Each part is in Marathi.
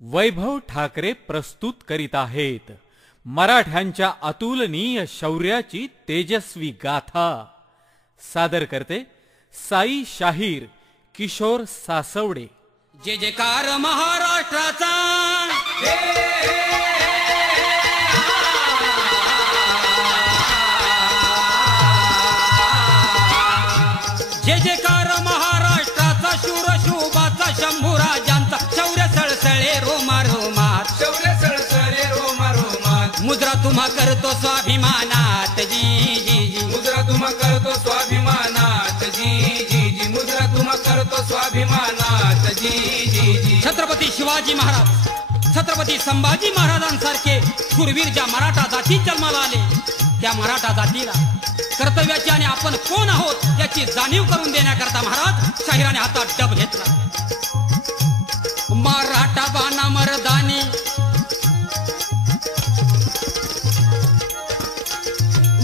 वैभव ठाकरे प्रस्तुत करीत आहेत मराठ्यांच्या अतुलनीय शौर्याची तेजस्वी गाथा। सादर करते साई शाहीर किशोर सासवडे। जय जयकार महाराष्ट्राचा, जय जयकार महाराष्ट्राचा, शूर शोभाचा शंभूराजांचा, शौर्य सळसळे रोमा रोमात, शौर्य सळसळे रोमा रोमात, मुद्रा तुम्हा करतो स्वाभिमानात जी जी जी, मुद्रा तुम्हा करतो स्वाभिमानात जी जी जी, मुद्रा तुम्हा करतो स्वाभिमानात जी जी जी। छत्रपती शिवाजी महाराज, छत्रपती संभाजी महाराजांसारखे शूरवीर ज्या मराठा जातीत जन्माला आले, त्या मराठा जातीला कर्तव्याची आणि आपण कोण आहोत याची जाणीव करून देण्याकरता महाराज शाहिराने हातात डब घेतला। मराठा बाणा मर्दानी,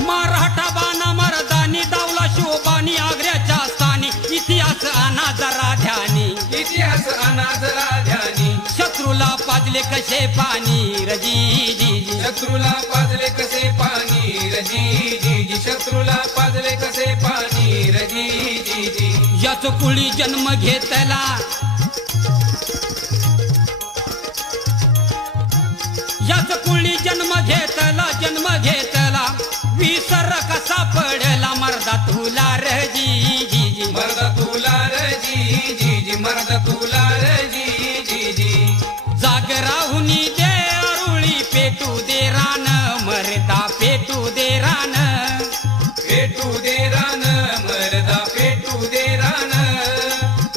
मराठा बाणा मर्दानी, दावला शोभानी आग्र्याच्या स्थानी, इतिहास आणा जरा ध्यानी, इतिहास आणा जरा ध्यानी, शत्रूला पाजले कसे पाणी रजी जी जी, शत्रूला पाजले कसे पाणी रजी जी जी, शत्रूला पाजले कसे पाणी रजी जी जी। याच कुळी जन्म घेतला, याच कुळी जन्म घेतला, जन्म घेतला, विसर कसा पडला मर्दा तुला रजी जी जी, मर्दा तुला रजी जी जी, मर्दा तुला रजी जी जी। जाग राहुनी दे अरुळी पेटू दे रान, मर्दा पेटू दे रान, पेटू दे रान, मर्दा पेटू दे रान,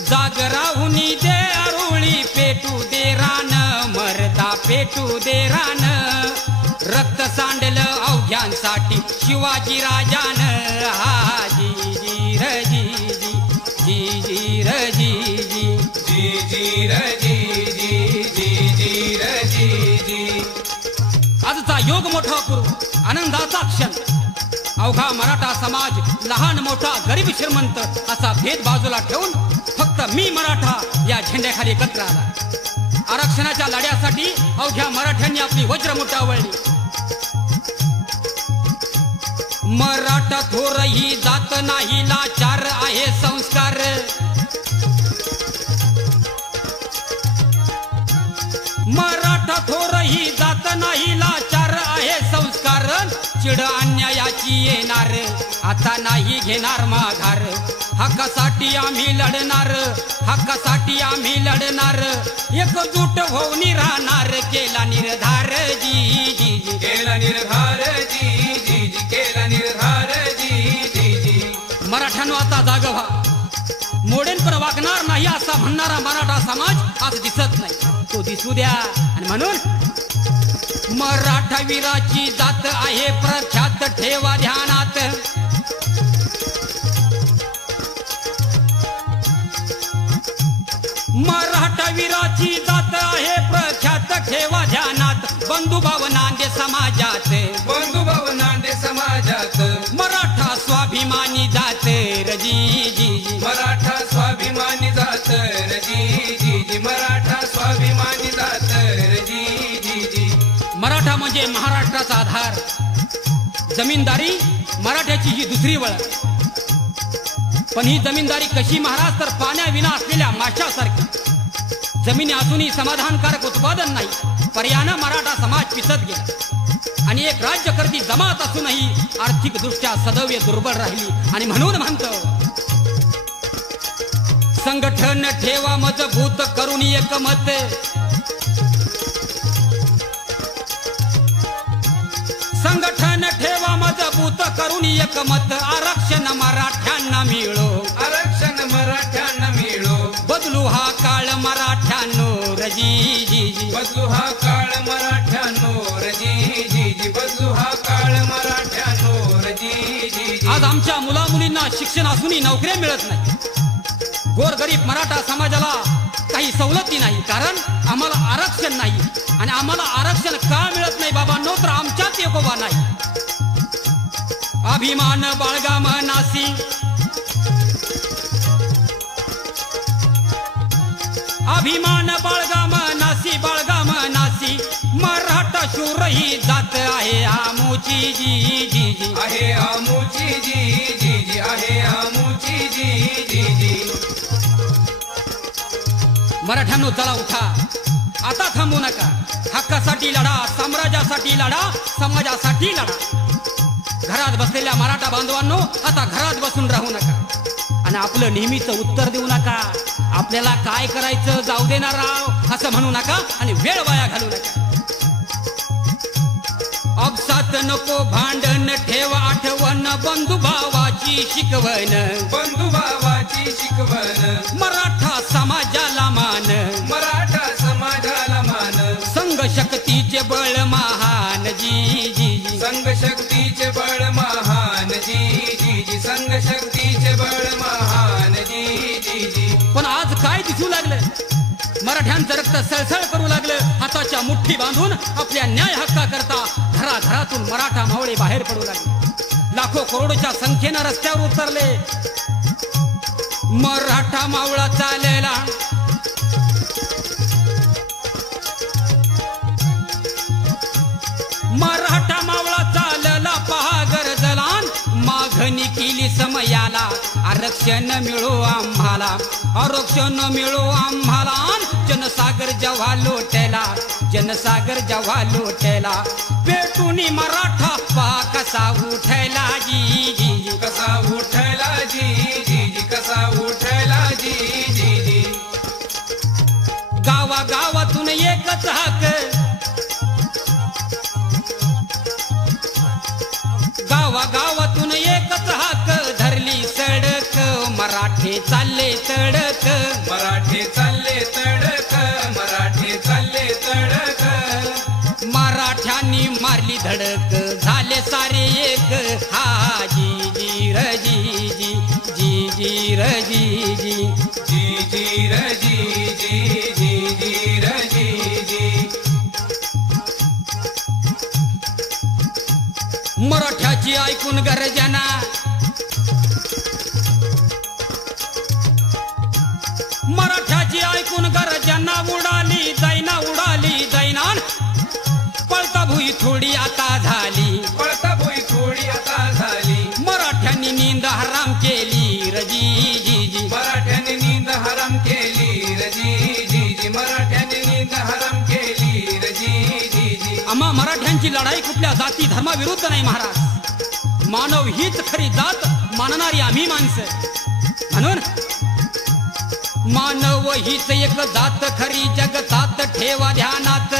जाग राहुनी दे अरुळी पेटू दे रान, मर्दा पेटू दे रान, रक्त सांडलं अवघ्यांसाठी शिवाजी राजान, हा जी जी रजी जी, जी जी रजी जी, जी जी रजी जी, जी जी रजी जी। आजचा योग मोठा करू, आनंदाचा क्षण, अवघा मराठा समाज लहान मोठा गरीब श्रीमंत असा भेद बाजूला ठेवून फक्त मी मराठा या झेंड्याखाली एकत्र आला। आरक्षणाच्या लढ्यासाठी अवघ्या मराठ्यांनी आपली वज्रमुठा वळली। मराठा थोर ही जात नाही लाचार आहे संस्कार, मराठा थोर ही जात नाही लाचार आहे संस्कार, चिड अन्यायाची येणार आता नाही घेणार माघार, हक्कासाठी आम्ही लढणार, हक्कासाठी आम्ही लढणार, एकजूट होऊन राहणार, केला निर्धार जी जी जी, केला निर्धार जी जी जी, केला निर्धार जी जी जी। मराठ्यांनो आता जाग व्हा, मोडेन पण वागणार नाही असा म्हणणारा मराठा समाज आज दिसत नाही, तो दिसू द्या। आणि म्हणून मराठा वीराची जात आहे प्रख्यात ठेवा ध्यानात, मराठा वीराची जात आहे प्रख्यात ठेवा ध्यानात, बंधुभाव नांदे समाजात, बंधुभाव नांदे समाजात, मराठा स्वाभिमानी जात रजी जी जी, मराठा स्वाभिमानी जात रजी जी जी, मराठा स्वाभिमानी जात रजी जी जी। मराठा म्हणजे महाराष्ट्राचा आधार, जमीनदारी मराठ्याची ही दुसरी वळण, पण ही जमीनदारी कशी महाराज तर पाण्याविना असलेल्या माशासारखी, जमिनी असूनही समाधानकारक उत्पादन नाही, पर्यायानं मराठा समाज पिसत गेला आणि एक राज्यकर्ती जमात असूनही आर्थिक दृष्ट्या सदैव दुर्बल राहिली। आणि म्हणून म्हणतो संघटन ठेवा मजबूत करून एकमत, संघटन ठेवा मजबूत करून एकमत, आरक्षण मराठ्यांना मिळो, आरक्षण मराठ्यांना मिळो, बदलू हा काळ मराठ्यांनो रजी जी जी, बदलू हा काळ मराठ्यांनो रजी जी जी, बदलू हा काळ मराठ्यांनो रजी जी जी। आज आमच्या मुला मुलींना शिक्षण असूनही नोकऱ्या मिळत नाही, गोरगरीब मराठा समाजाला काही सवलती नाही, कारण आम्हाला आरक्षण नाही। आणि आम्हाला आरक्षण का मिळत नाही बाबांनो, तर आमच्यात एकोबा नाही। अभिमान बाळगा मनासी, अभिमान बाळगा मनासी, बाळगा शूर ही जात आहे आमूची जी जी जी आहे आमूची जी जी जी आहे आमूची जी जी जी. मराठ्यांनो चला उठा, आता थांबू नका. हक्कासाठी लढा, साम्राज्यासाठी लढा, समाजासाठी लढा. घरात बसलेल्या मराठा बांधवांनो आता घरात बसून राहू नका आणि आपलं नेहमीचं उत्तर देऊ नका. आपल्याला काय करायचं जाऊ देणार राव असं म्हणू नका आणि वेळ वाया घालू नका. अपसात नको भांडण, ठेवा आठवण बंधुभावाची शिकवण. बंधुभावाची शिकवण. मराठा समाजाला मान, मराठा समाजाला मान. संघ शक्तीचे बळ महान जी जी जी. संघ शक्तीचे बळ महान जी जी जी. संघ शक्तीचे बळ महान जी जी जी. पण आज काय दिसू लागलं, मराठ्यांचं रक्त सळसळ करू लागलं. हाताच्या मुठ्ठी बांधून आपल्या न्याय हक्का करता घराघरातून मराठा मावळे बाहेर पडू लागले. लाखो करोडच्या संख्येनं रस्त्यावर उतरले. मराठा मावळा चालला, मराठा मावळा चालला पहा गरजलान. मागणी केली समयाला, आरक्षण मिळो आम्हाला, आरक्षण मिळो आम्हाला. जनसागर जेव्हा लोटला, जनसागर जेव्हा लोटला, पेटून मराठा पहा कसा उठला जी जी जी. कसा उठला जी जी जी. कसा उठला जी जी जी. गावागावातून एकच हाक, गावागावातून एकच हाक, धरली सडक मराठे चालले तडक. मराठे चालले तडक. मराठे चालले तडक. मराठ्यांनी मारली धडक, झाले सारे एक. हा जी जी र जी जी जी जी र जी जी जी जी र जी जी जी जी र जी जी. मराठ्याची ऐकून गर्जना, मराठ्याची ऐकून गर्जना. उडाली दैना, उडाली दैना. पळता भुई थोडी आता झाली, पळता भुई थोडी आता झाली. मराठ्यांनी नींद हराम केली र जी जी जी. मराठ्यांनी नींद हराम केली र जी जी जी. मराठ्यांनी नींद हराम केली र जी जी जी. आम्हा मराठ्यांची लढाई कुठल्या जाती धर्माविरुद्ध नाही महाराज. मानव हीच खरी जात मानणारी आम्ही माणसं. म्हणून मानव हीच एक जात खरी जगतात ठेवा ध्यानात.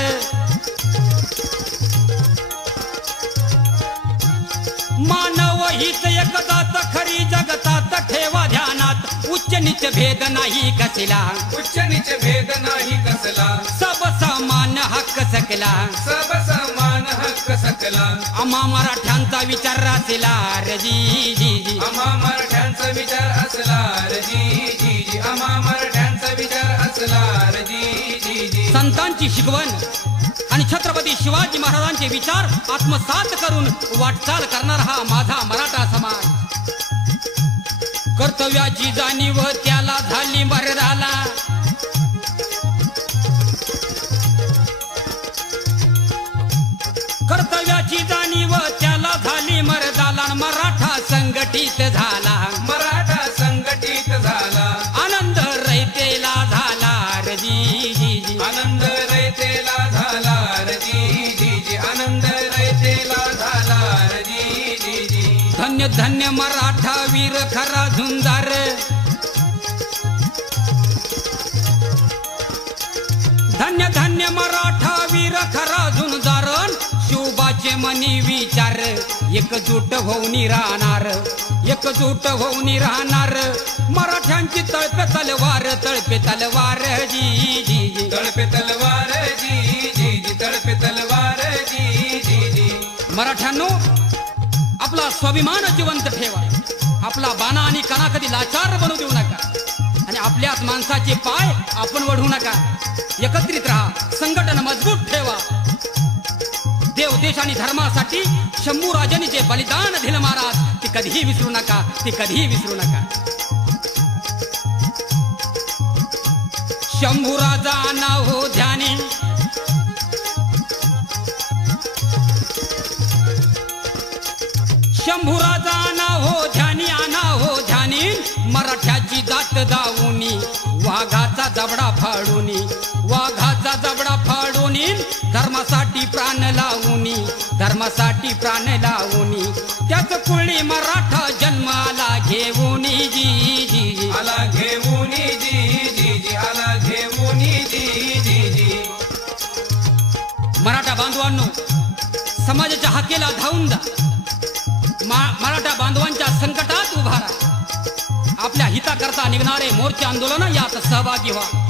मानव हीच एक जात खरी जगतात ठेवा ध्यानात. उच्च नीच भेद नाही कसला, उच्च नीच भेद नाही कसला. सब समान हक्क सकला, सब समान हक्क सकला. आम्हा मराठ्यांचा विचार असला र जी जी जी. आम्हा मराठ्यांचा विचार असला र जी जी जी. आम्हा मराठ्यांचा विचार असला र जी जी जी. संतांची शिकवण आणि छत्रपती शिवाजी महाराजांचे विचार आत्मसात करून वाटचाल करणारा हा माझा मराठा समाज. कर्तव्याची जाणीव त्याला झाली मर्यादा. कर्तव्याची जाणीव त्याला झाली मर्यादा. मराठा संघटित झाला, मराठा संघटित झाला. आनंद रयतेला झाला र जी जी जी. आनंद रयतेला झाला र जी जी जी. आनंद रयतेला झाला र जी जी जी. धन्य धन्य मराठा वीर खरा झुंजार. धन्य धन्य मराठा वीर खरा झुंजारण. शिवबाचे मनी विचार एकजूट होऊन राहणार, एकजूट होऊन राहणार. मराठ्यांची तळपे तलवार, तळपे तलवार जी जी जी. तळपे तलवार जी जी जी. तळपे तलवार जी जी जी. मराठ्यांनो आपला स्वाभिमान जिवंत ठेवा. आपला बाणा आणि कणा कधी लाचार बनवू देऊ नका आणि आपल्याच माणसाचे पाय आपण वढू नका. एकत्रित राहा, संघटन मजबूत ठेवा. देव देश आणि धर्मासाठी शंभू राजांनी जे बलिदान दिलं महाराज ते कधीही विसरू नका, ते कधीही विसरू नका. शंभू राजा ना हो ध्यानी, शंभूराजा आणा हो ध्यानी आणा हो ध्यानी मराठ्याची जात दावुनी वाघाचा जबडा फाडूनी वाघाचा जबडा फाडूनी धर्मासाठी प्राण लावूनी धर्मासाठी प्राण लावूनी त्याच कुळी मराठा जन्माला घेऊनी जी जी आला घेऊनी जी जी जी आला घेऊनी जी जी जी मराठा बांधवांनो समाजाच्या हाकेला धावून जा मराठा बांधवांच्या संकटात उभा राहा आपल्या हिताकरता निघणारे मोर्चे आंदोलन यात सहभागी व्हा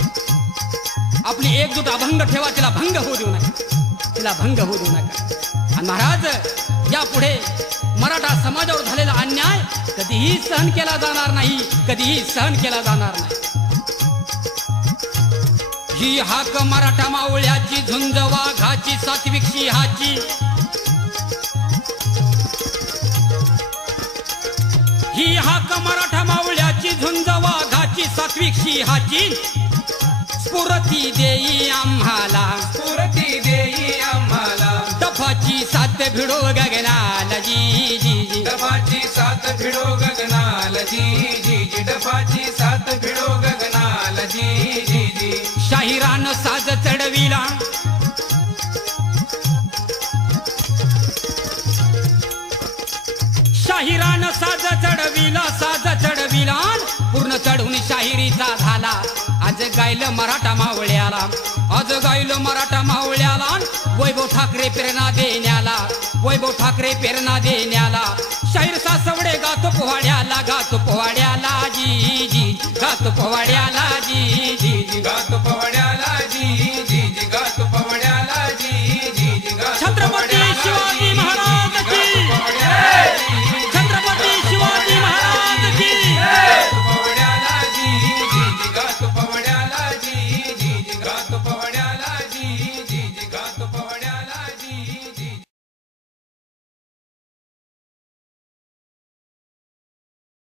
आपली एकजूट अभंग ठेवा तिला भंग होऊ देऊ नका तिला भंग होऊ देऊ नका आणि महाराज यापुढे मराठा समाजावर झालेला अन्याय कधीही सहन केला जाणार नाही कधीही सहन केला जाणार नाही ही हाक मराठा मावळ्याची झुंज वाघाची सात्विक सिंहाची ही हाक मराठा मावळ्याची झुंज वाघाची सात्विक सिंहाची स्फुरती देई आम्हाला स्फूर्ती देई आम्हाला दफाची सात भिडो गगनाला जी जी जी डफाची सात भिडो गगनाल जी जी जी डफाची सात भिडो गगनाल जी जी जी शाहिरान साज चढविला शाहिरान साज चढविला पूर्ण चढून शाहिरीचा झाला आज गायलं मराठा मावळ्याला आज गायलं मराठा मावळ्याला वैभव ठाकरे प्रेरणा देण्याला वैभव ठाकरे प्रेरणा देण्याला शाहीर सासवडे गातो पोवाड्याला जी जी गातो पोवाड्याला जी जी गातो